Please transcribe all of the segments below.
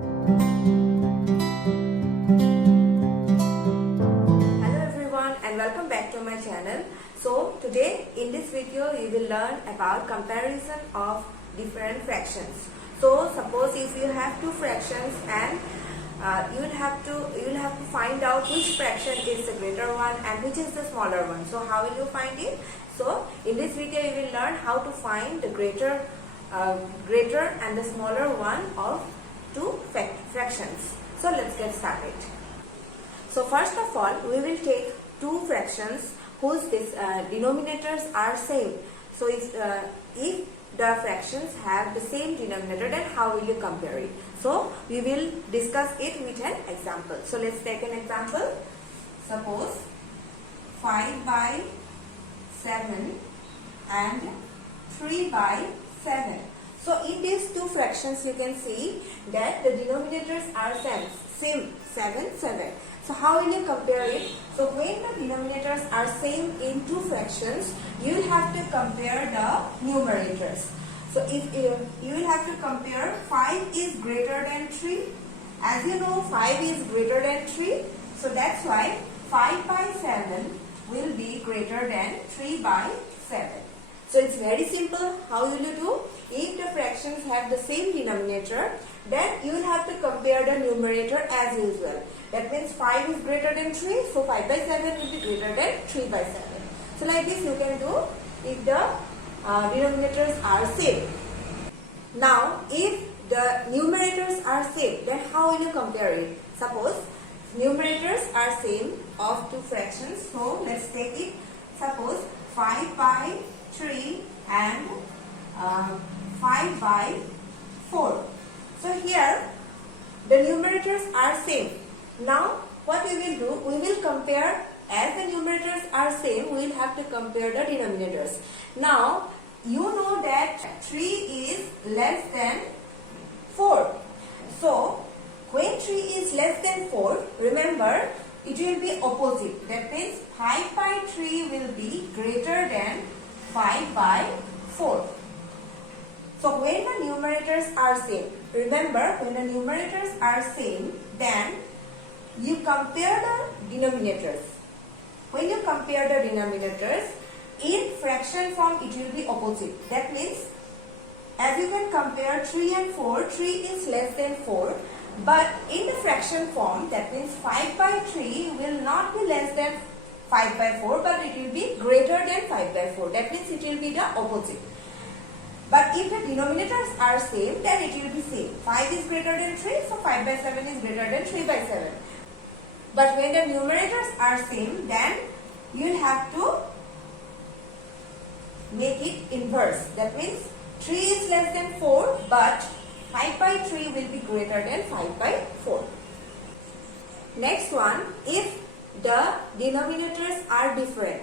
Hello everyone and welcome back to my channel. So today in this video you will learn about comparison of different fractions. So suppose if you have two fractions and you will have to find out which fraction is the greater one and which is the smaller one. So how will you find it? So in this video you will learn how to find the greater and the smaller one of two fractions. So let's get started. So first of all, we will take two fractions whose denominators are same. So if the fractions have the same denominator, then how will you compare it? So we will discuss it with an example. So let's take an example. Suppose 5 by 7 and 3 by 7. So in these two fractions you can see that the denominators are same 7. So how will you compare it? So when the denominators are same in two fractions, you will have to compare the numerators. So if you will have to compare 5 is greater than 3. As you know, 5 is greater than 3. So that's why 5 by 7 will be greater than 3 by 7. So it's very simple. How will you do? If the fractions have the same denominator, then you will have to compare the numerator as usual. That means 5 is greater than 3, so 5 by 7 will be greater than 3 by 7. So like this you can do if the denominators are same. Now if the numerators are same, then how will you compare it? Suppose numerators are same of two fractions, so let's take it. Suppose 5 by 3 and 5 by 4. So here the numerators are same. Now what we will do, we will compare, as the numerators are same, we will have to compare the denominators. Now you know that 3 is less than 4. So when 3 is less than 4, remember it will be opposite. That means 5 by 3 will be greater than 5 by 4. So when the numerators are same, remember when the numerators are same, then you compare the denominators. When you compare the denominators, in fraction form it will be opposite. That means as you can compare 3 and 4, 3 is less than 4. But in the fraction form, that means 5 by 3 will not be less than 5 by 4, but it will be greater than 5 by 4. That means it will be the opposite. But if the denominators are same, then it will be same. 5 is greater than 3, so 5 by 7 is greater than 3 by 7. But when the numerators are same, then you will have to make it inverse. That means 3 is less than 4, but 5 by 3 will be greater than 5 by 4. Next one, if the denominators are different.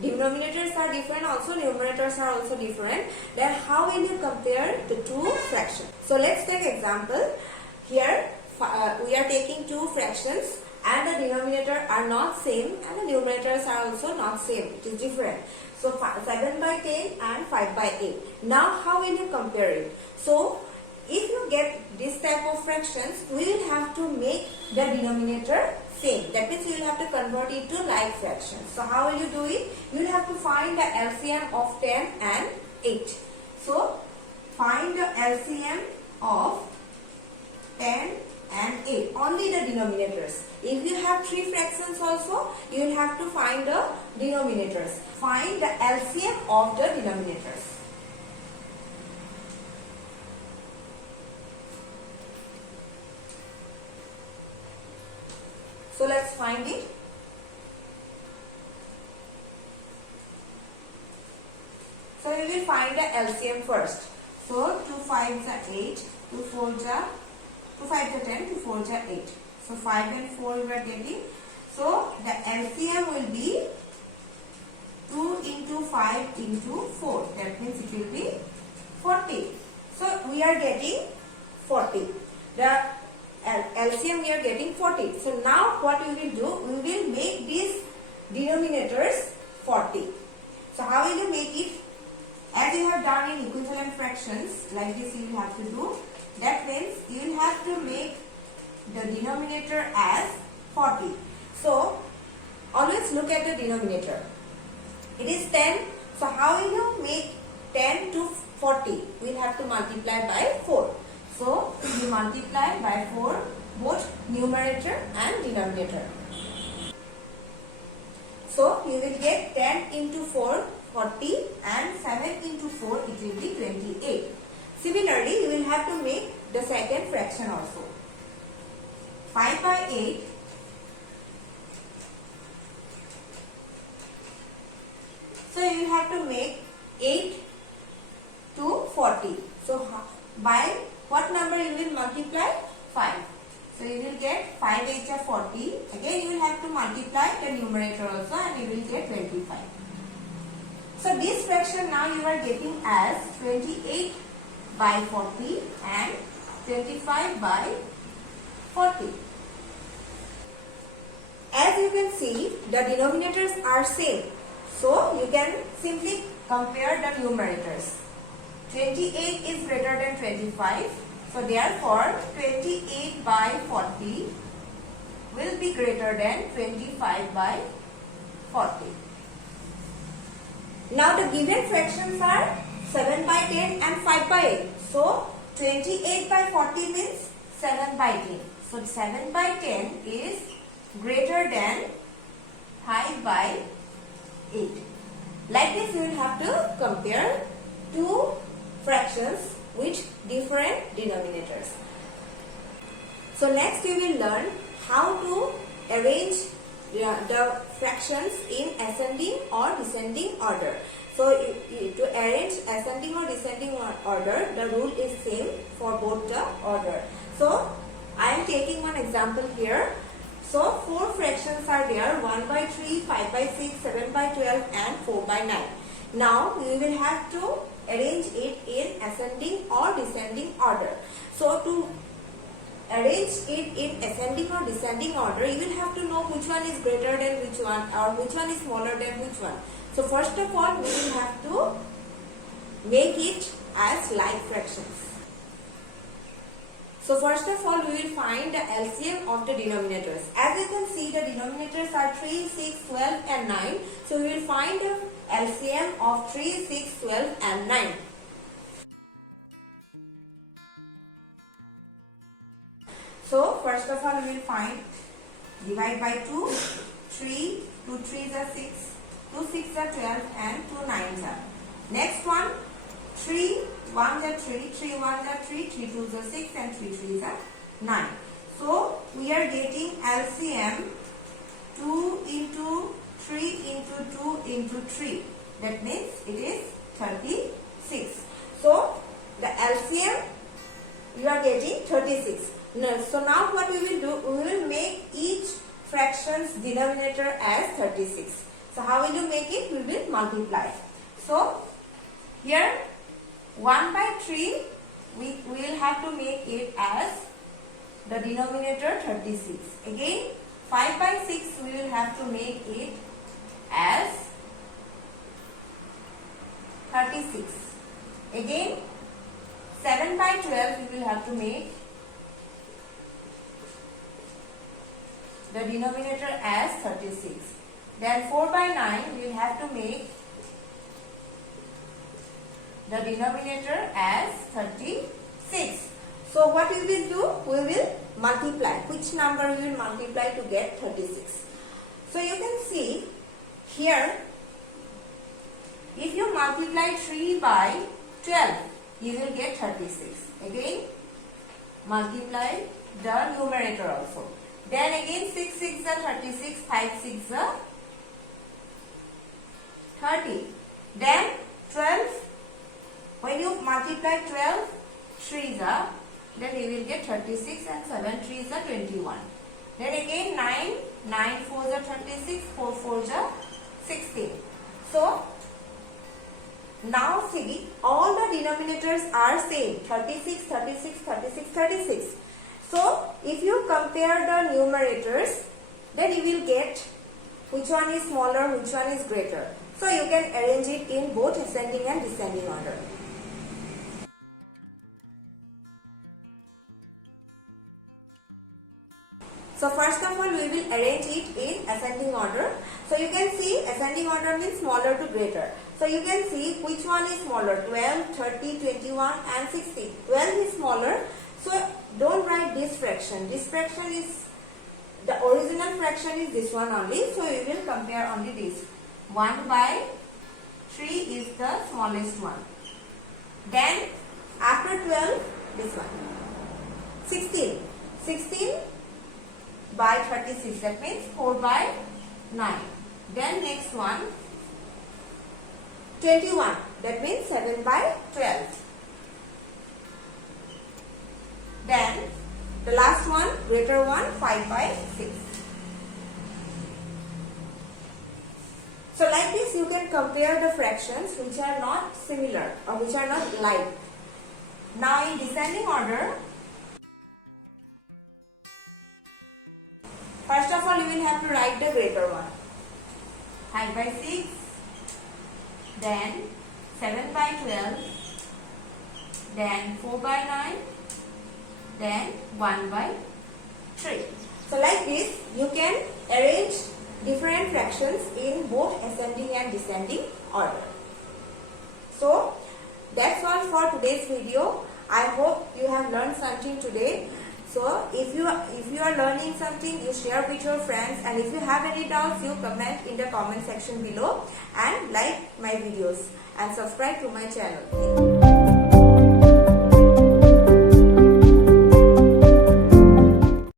Denominators are different, also numerators are also different. Then how will you compare the two fractions? So let's take example. Here we are taking two fractions and the denominator are not same and the numerators are also not same. It is different. So 7 by 10 and 5 by 8. Now how will you compare it? So if you get this type of fractions, we will have to make the denominator same. That means you will have to convert it to like fractions. So how will you do it? You will have to find the LCM of 10 and 8. So find the LCM of 10 and 8. Only the denominators. If you have three fractions also, you will have to find the denominators. Find the LCM of the denominators. So let's find it. So we will find the LCM first. So 2 5s are 8, 2 4s are 2 5s are 10, 2 4s are 8. So 5 and 4 we are getting. So the LCM will be 2 into 5 into 4. That means it will be 40. So we are getting 40. The LCM we are getting 40. So now what we will do, we will make these denominators 40. So how will you make it? As you have done in equivalent fractions, like this you will have to do. That means you will have to make the denominator as 40. So always look at the denominator. It is 10. So how will you make 10 to 40? We will have to multiply by 4. So you multiply by 4 both numerator and denominator. So you will get 10 into 4, 40, and 7 into 4, it will be 28. Similarly, you will have to make the second fraction also. 5 by 8. So you will have to make 8 to 40. So by what number you will multiply? 5. So you will get 5 8 are 40. Again you will have to multiply the numerator also and you will get 25. So this fraction now you are getting as 28 by 40 and 25 by 40. As you can see, the denominators are same. So you can simply compare the numerators. 28 is greater than 25. So therefore 28 by 40 will be greater than 25 by 40. Now the given fractions are 7 by 10 and 5 by 8. So 28 by 40 means 7 by 10. So 7 by 10 is greater than 5 by 8. Like this you will have to compare two fractions with different denominators. So next we will learn how to arrange the fractions in ascending or descending order. So to arrange ascending or descending order, the rule is same for both the order. So I am taking one example here. So 4 fractions are there: 1 by 3, 5 by 6, 7 by 12 and 4 by 9. Now we will have to arrange it in ascending or descending order. So to arrange it in ascending or descending order, you will have to know which one is greater than which one or which one is smaller than which one. So first of all, we will have to make it as like fractions. So first of all, we will find the LCM of the denominators. As you can see, the denominators are 3, 6, 12 and 9. So we will find the LCM of 3, 6, 12 and 9. So first of all, we will find, divide by 2, 3, 2 3s are 6, 2 6s are 12 and 2 9s are. Next one, 3 1s are 3, 3 1s are 3, 3 2s are 6 and 3 3s are 9. So we are getting LCM 2 into 3 into 2 into 3. That means it is 36. So the LCM you are getting 36. So now what we will do, we will make each fraction's denominator as 36. So how will you make it? We will multiply. So here 1 by 3 we will have to make it as the denominator 36. Again 5 by 6 we will have to make it as 36. Again 7 by 12 we will have to make the denominator as 36. Then 4 by 9 we will have to make the denominator as 36. So what we will do? We will multiply. Which number we will multiply to get 36? So you can see here, if you multiply 3 by 12, you will get 36. Again, multiply the numerator also. Then again 6 6 are 36, 5 6 are 30. Then 12, when you multiply 12 3s are, then you will get 36 and 7 3s are 21. Then again 9, 9 4s are 36, 4 4s are 16. So now see, all the denominators are same, 36, 36, 36, 36. So if you compare the numerators, then you will get which one is smaller, which one is greater. So you can arrange it in both ascending and descending order. So first of all, we will arrange it in ascending order. So you can see ascending order means smaller to greater. So you can see which one is smaller, 12, 30, 21 and 16. 12 is smaller. So don't write this fraction. This fraction is, the original fraction is this one only. So we will compare only this. 1 by 3 is the smallest one. Then after 12, this one. 16. 16 by 36, that means 4 by 9. Then next one, 21, that means 7 by 12. Then the last one, greater one, 5 by 6. So like this you can compare the fractions which are not similar or which are not like. Now in descending order, first of all you will have to write the greater one. 5 by 6, then 7 by 12, then 4 by 9, then 1 by 3. So like this you can arrange different fractions in both ascending and descending order. So that's all for today's video. I hope you have learned something today. So if you are learning something, you share with your friends, and if you have any doubts, you comment in the comment section below and like my videos and subscribe to my channel.